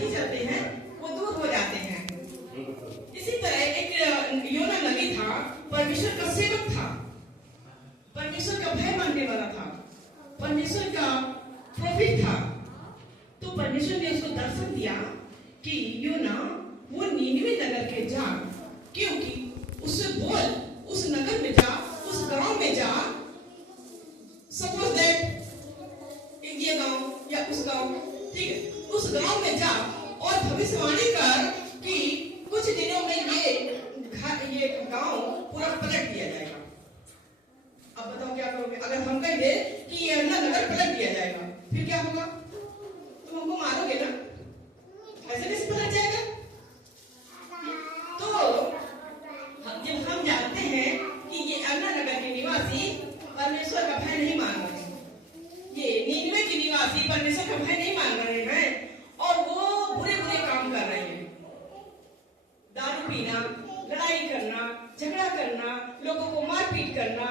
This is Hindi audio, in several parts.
नहीं चलते हैं वो दूर हो जाते हैं। इसी तरह एक योना नबी था, परमेश्वर का सेवक था, परमेश्वर का भय मानने वाला था, परमेश्वर का प्रोफिट था। तो परमेश्वर ने उसको दर्शन दिया कि योना वो नीनिवे नगर के जा, क्योंकि उससे बोल उस नगर में जा, उस गांव में जा, सपोज दैट ये गांव या उस गांव, ठीक है, उस गांव में जा और भविष्यवाणी कर कि कुछ दिनों में ये गांव पूरा पलट दिया जाएगा। अब बताओ क्या करोगे अगर हम कह दे कि ये नगर पलट दिया जाएगा, फिर क्या होगा? तुम हमको मारोगे ना, ऐसे कैसे पलट जाएगा? तो जब हम जानते हैं कि ये अन्ना नगर के निवासी परमेश्वर का भय नहीं मान रहे हैं, ये नीनवे के निवासी परमेश्वर का भय नहीं मान रहे हैं और वो बुरे बुरे काम कर रहे हैं, दारू पीना, लड़ाई करना, झगड़ा करना, लोगों को मारपीट करना,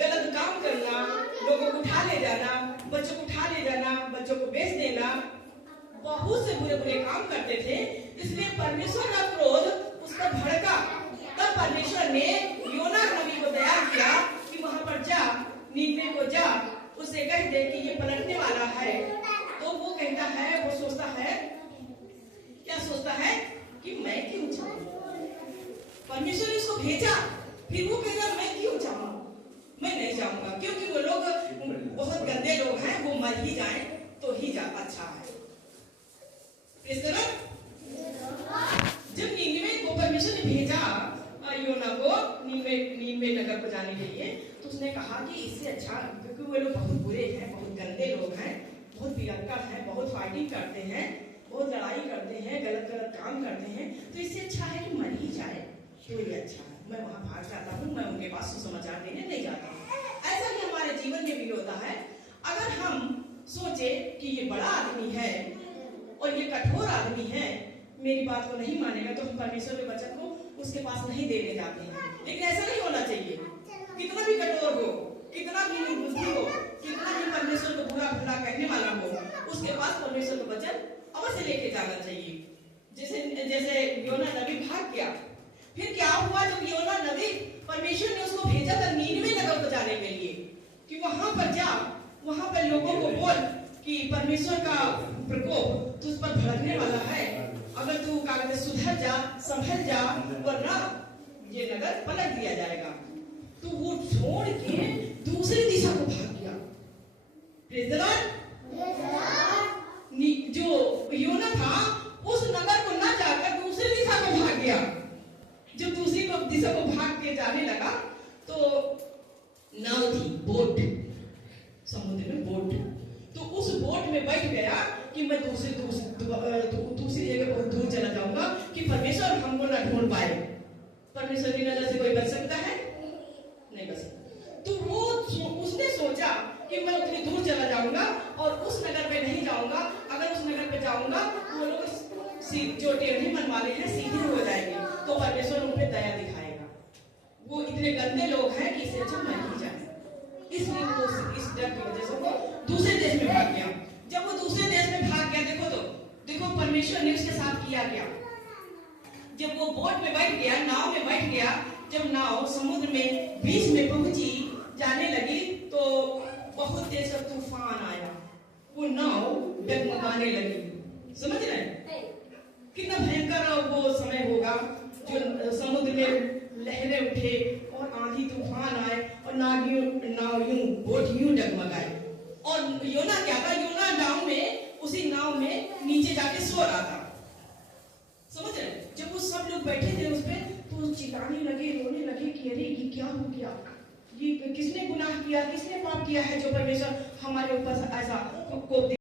गलत काम करना, लोगों को उठा ले जाना, बच्चों को उठा ले जाना, बच्चों को बेच देना, बहुत से बुरे बुरे काम करते थे। इसलिए परमेश्वर का क्रोध उस पर भड़का। तब परमेश्वर ने योना नबी को तैयार किया कि वहां पर जा, नीनवे को जा, उसे कह दे कि ये पलटने वाला है। तो वो कहता है, वो सोचता है, क्या सोचता है कि मैं क्यों जाऊं? परमेश्वर ने उसको भेजा, फिर वो कहेगा मैं क्यों जाऊं, मैं नहीं जाऊंगा, क्योंकि वो लोग बहुत गंदे लोग हैं, वो मर ही जाएं तो ही जा अच्छा है। इस तरह जब नीनवे को परमेश्वर ने भेजा योना को नीनवे नगर को जाने के लिए, तो उसने कहा कि इससे अच्छा, क्योंकि वो लोग बहुत बुरे हैं, बहुत गंदे लोग हैं, बहुत भयंकर हैं, बहुत फाइटिंग करते हैं, बहुत लड़ाई करते हैं, गलत गलत काम करते हैं, तो इससे अच्छा है कि मर ही जाए तो ये अच्छा है। मैं वहां भाग जाता हूँ, मैं उनके पास सुसमाचार देने नहीं जाता हूँ। ऐसा ही हमारे जीवन में भी होता है। अगर हम सोचे कि ये बड़ा आदमी है और ये कठोर आदमी है, मेरी बात को नहीं मानेगा, तो हम परमेश्वर के वचन को उसके पास नहीं देने जाते हैं। लेकिन ऐसा नहीं होना चाहिए। कितना भी कठोर हो, कितना भी निर्बुद्धि हो, कितना भी परमेश्वर को बुरा भला कहने वाला हो, उसके पास परमेश्वर का वचन अवश्य लेके जाना चाहिए। जैसे योना नबी भाग गया, फिर क्या हुआ? जब योना नबी, परमेश्वर ने उसको भेजा था नीनवे नगर को जाने के लिए कि वहां पर जा, वहां पर लोगों को बोल कि परमेश्वर का प्रकोप तुझ पर भड़कने वाला है, अगर तू कागज सुधर जा, संभल जा, वरना ये नगर पलट दिया जाएगा। तो वो छोड़ के दूसरी दिशा को भाग गया। Praise the Lord. जो योना था उस नगर को न जाकर दूसरी दिशा को भाग गया। जब दूसरी दिशा को भाग के जाने लगा तो नाव थी, बोट, समुद्र में बोट, तो उस बोट में बैठ गया कि मैं दूसरी जगह बहुत दूर चला जाऊंगा कि परमेश्वर हमको ना ढूंढ पाए। परमेश्वर की नजर से कोई बच सकता है? नहीं बच सकता। तो वो उसने सोचा कि मैं उतनी दूर चला जाऊंगा और उस नगर पे नहीं जाऊंगा। अगर उस नगर पे जाऊंगा वो लोग जो टेढ़े मन वाले हैं सीधे हो जाएंगे, तो परमेश्वर उन पे दया दिखाएगा। वो इतने गंदे लोग हैं कि इससे अच्छा मर ही जाए। इसलिए वो इस डर की वजह से वो दूसरे देश में भाग गया। जब वो दूसरे देश में भाग गया, देखो परमेश्वर ने उसके साथ किया क्या। जब वो बोट में बैठ गया, नाव में बैठ गया, जब नाव समुद्र में बीच में पहुंची, जाने लगी, तो बहुत तेज तूफान आया, वो नाव डगमगाने लगी। समझ रहे हैं कितना भयंकर वो समय होगा जो समुद्र में लहरें उठे और आंधी तूफान आए और नाव यूं बोट यूं डगमगाए। और योना क्या था? योना नाव में, उसी नाव में नीचे जाके सो रहा था। समझ रहे? जब वो सब लोग बैठे थे उस पे, तो चिल्लाने लगे, रोने लगे कि अरे ये क्या हो गया, ये किसने गुनाह किया, किसने पाप किया है जो परमेश्वर हमारे ऊपर ऐसा कोप